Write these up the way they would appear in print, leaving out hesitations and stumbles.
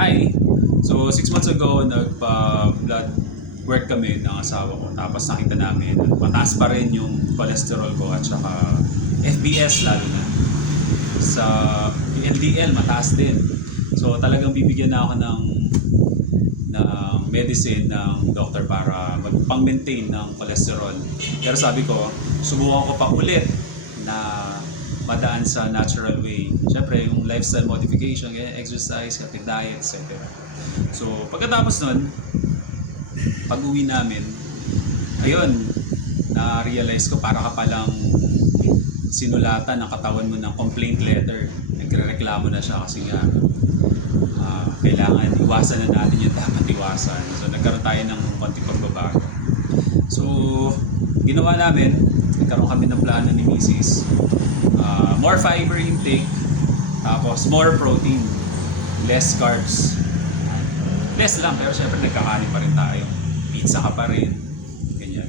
Hi! So, 6 months ago, nagpa-blood work kami ng asawa ko. Tapos nakita namin, mataas pa rin yung cholesterol ko at saka FBS lalo na. Sa LDL, mataas din. So, talagang bibigyan na ako ng medicine ng doctor para magpang-maintain ng cholesterol. Pero sabi ko, subukan ko pa ulit na madaan sa natural way. Siyempre, yung lifestyle modification, exercise, healthy diet, etc. So, pagkatapos nun, pag-uwi namin, ayun, na-realize ko para ka palang sinulatan ng katawan mo ng complaint letter. Nagre-reklamo na siya kasi nga kailangan iwasan na natin yung dapat iwasan. So, nagkaroon tayo ng konting pagbabago. So, ginawa namin, nagkaroon kami ng plano ni Mrs. More fiber intake, tapos more protein, less carbs. Less lang, pero syempre nagkakanin pa rin tayo. Pizza ka pa rin, ganyan.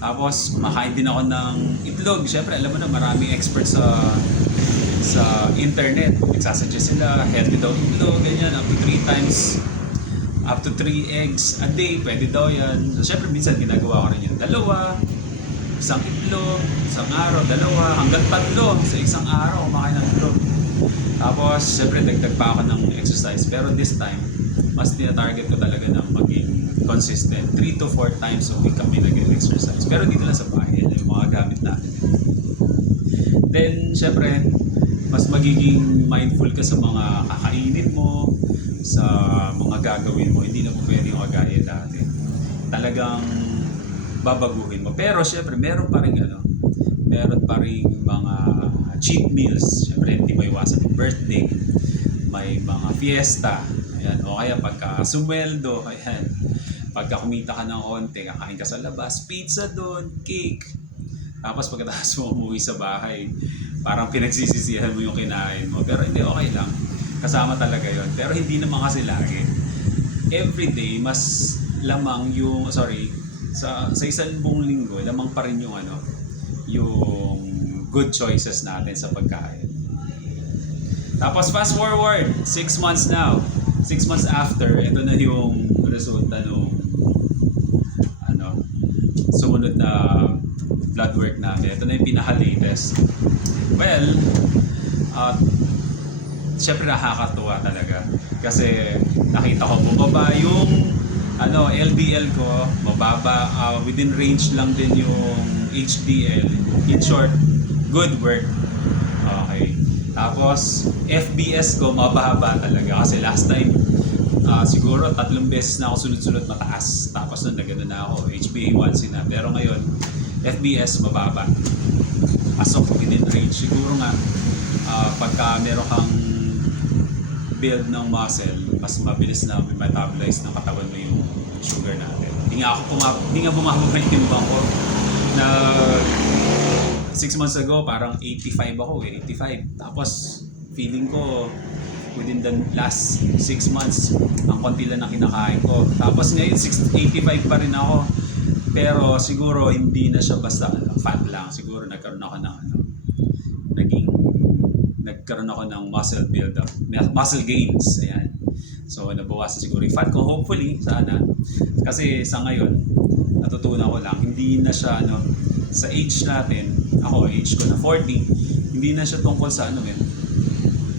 Tapos kumakain din ako ng itlog. Syempre alam mo na maraming experts sa internet. Nagsasuggest sila, healthy daw itlog, ganyan, up to 3 eggs a day, pwede daw yan. So syempre minsan ginagawa ko rin yun. Isang itlog, isang araw, dalawa, hanggang 3 sa isang araw kumakain ng itlog. Tapos, syempre, dagdag pa ako ng exercise. Pero this time, mas tina-target ko talaga ng maging consistent. 3 to 4 times a week kami nag-exercise. Pero dito lang sa bahay, yung mga gamit natin. Then, syempre, mas magiging mindful ka sa mga kakainin mo, sa mga gagawin mo. Hindi na po pwedeng kagaya dati. Talagang babaguhin mo. Pero syempre, meron pa rin mga cheat meals. Syempre, hindi maiwasan yung birthday. May mga fiesta. Ayan. O kaya pagka sumweldo, ayan. Pagka kumita ka ng onte, kakain ka sa labas, pizza doon, cake. Tapos pagkatapos mo umuwi sa bahay, parang pinagsisisihan mo yung kinain mo. Pero hindi, okay lang. Kasama talaga yon. Pero hindi naman kasi lagi. Everyday, mas lamang yung, sa isang buong linggo, lamang pa rin yung yung good choices natin sa pagkain. Tapos fast forward, 6 months now. 6 months after, ito na yung resulta nung sumunod na blood work namin. Ito na yung pinaka-latest. Well, syempre nakakatuwa talaga. Kasi nakita ko bumaba yung LDL ko, mababa, within range lang din yung HDL. In short, good work. Okay. Tapos, FBS ko, mababa talaga. Kasi last time, siguro 3 beses na ako sunod-sunod mataas. Tapos nun, nagano na ako, HbA1c na. Pero ngayon, FBS, mababa. Pasok within range. Siguro nga, pagka meron kang build ng muscle, mas mabilis na metabolize ng katawan mo yung sugar natin. Hindi nga bumababa yung timbang ko na 6 months ago parang 85 ako 85. Tapos feeling ko within the last 6 months ang konti lang na kinakain ko. Tapos ngayon 85 pa rin ako. Pero siguro hindi na siya basta fat lang. Siguro nagkaroon ako ng muscle build up, muscle gains. Ayan. So nabawasan siguro yung fat ko, hopefully, sana. Kasi sa ngayon, natutunan ko lang, hindi na siya sa age natin, age ko na 40, hindi na siya tungkol sa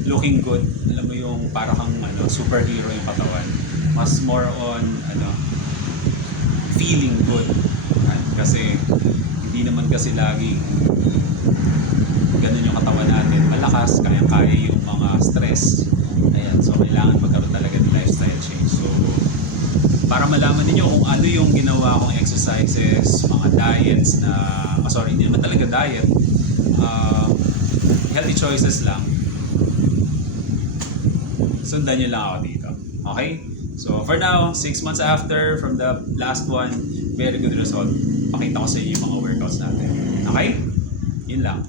looking good. Alam mo yung para kang superhero yung katawan. Mas more on feeling good. Kasi hindi naman kasi laging ganun yung katawan natin. Malakas, kayang-kaya yung mga stress. Ayan, so kailangan magkaroon talaga ng lifestyle change. So, para malaman niyo kung ano yung ginawa kong exercises, mga diets na, hindi naman talaga diet, healthy choices lang. Sundan niyo lang ako dito. Okay? So, for now, 6 months after from the last one, very good result. Pakita ko sa inyo yung mga workouts natin. Okay? Yun lang.